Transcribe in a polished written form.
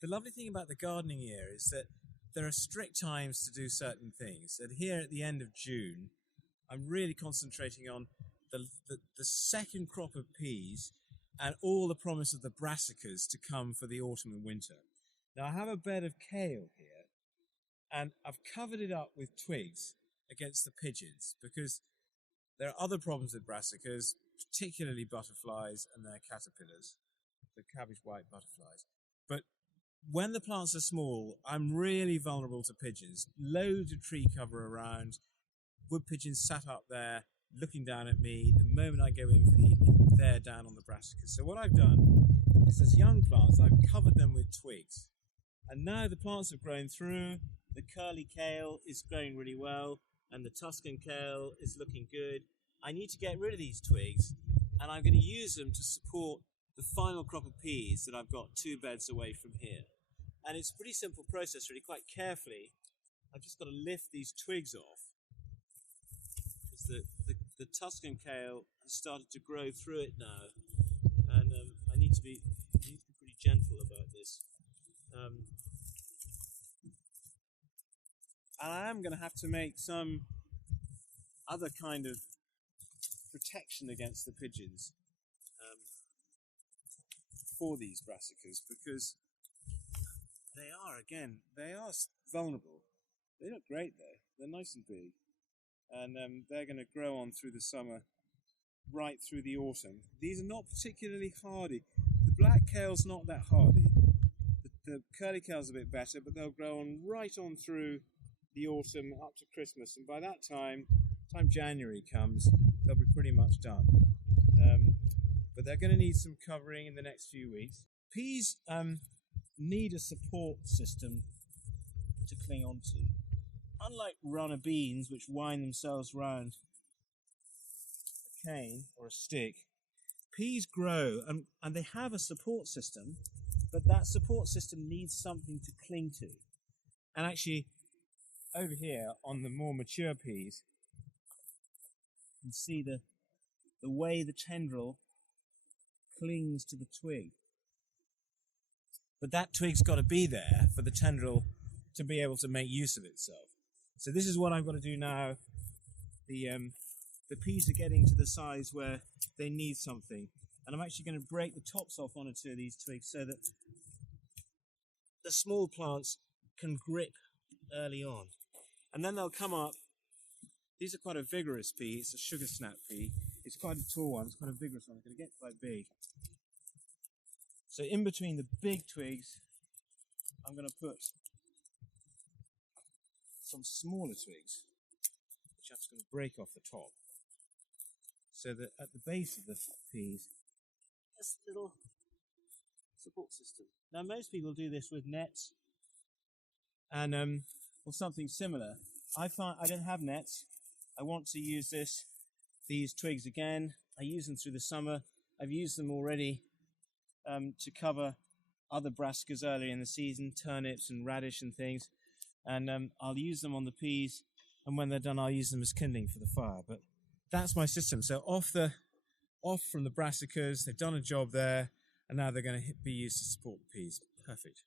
the lovely thing about the gardening year is that there are strict times to do certain things. And here at the end of June, I'm really concentrating on the second crop of peas and all the promise of the brassicas to come for the autumn and winter. Now, I have a bed of kale here, and I've covered it up with twigs against the pigeons because there are other problems with brassicas, particularly butterflies and their caterpillars, the cabbage white butterflies. But when the plants are small, I'm really vulnerable to pigeons. Loads of tree cover around, wood pigeons sat up there looking down at me. The moment I go in for the evening, they're down on the brassicas. So what I've done is, as young plants, I've covered them with twigs. And now the plants have grown through. The curly kale is growing really well, and the Tuscan kale is looking good. I need to get rid of these twigs, and I'm going to use them to support the final crop of peas that I've got 2 beds away from here. And it's a pretty simple process, really. Quite carefully, I've just got to lift these twigs off, because the Tuscan kale has started to grow through it now, and I need to be pretty gentle about this. And I am going to have to make some other kind of protection against the pigeons for these brassicas, because they are vulnerable. They look great though. They're nice and big, and they're going to grow on through the summer, right through the autumn. These are not particularly hardy. The black kale's not that hardy. The curly kale's a bit better, but they'll grow on right on through the autumn up to Christmas, and by that time January comes, they'll be pretty much done. But they're going to need some covering in the next few weeks. Peas need a support system to cling onto. Unlike runner beans, which wind themselves round a cane or a stick, peas grow and they have a support system, but that support system needs something to cling to. And actually, over here on the more mature peas, you can see the way the tendril clings to the twig. But that twig's got to be there for the tendril to be able to make use of itself. So this is what I've got to do now. The peas are getting to the size where they need something. And I'm actually going to break the tops off one or two of these twigs so that the small plants can grip early on. And then they'll come up. These are quite a vigorous pea. It's a sugar snap pea. It's quite a tall one. It's quite a vigorous one. It's going to get quite big. So in between the big twigs, I'm going to put some smaller twigs, which I'm just going to break off the top, so that at the base of the peas, there's a little support system. Now, most people do this with nets and or something similar. I find I don't have nets. I want to use these twigs again. I use them through the summer. I've used them already to cover other brassicas earlier in the season, turnips and radish and things. And I'll use them on the peas, and when they're done, I'll use them as kindling for the fire. But that's my system. So off from the brassicas, they've done a job there, and now they're going to be used to support the peas. Perfect.